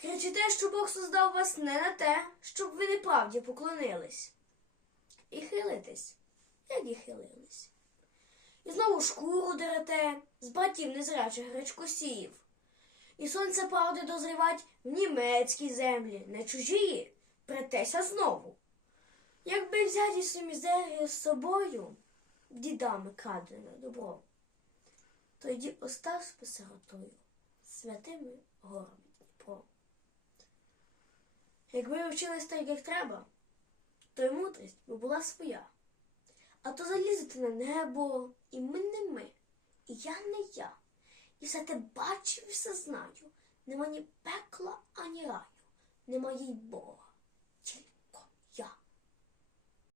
Кричите, що Бог создав вас не на те, щоб ви неправді поклонились. І хилитесь, як і хилились. І знову шкуру дерете з братів незрячих гречкосіїв. І сонце правди дозрівать в німецькій землі, не чужії, претеся знову. Якби взяті сумізерія з собою, дідами крадене добро, то й дід остався сиротою святими горами Дніпро. Якби ви вчились так, як треба, то й мудрість би була своя. А то залізете на небо, і ми не ми, і я не я. І все те бачив і все знаю. Нема ні пекла, ані раю, нема їй Бога.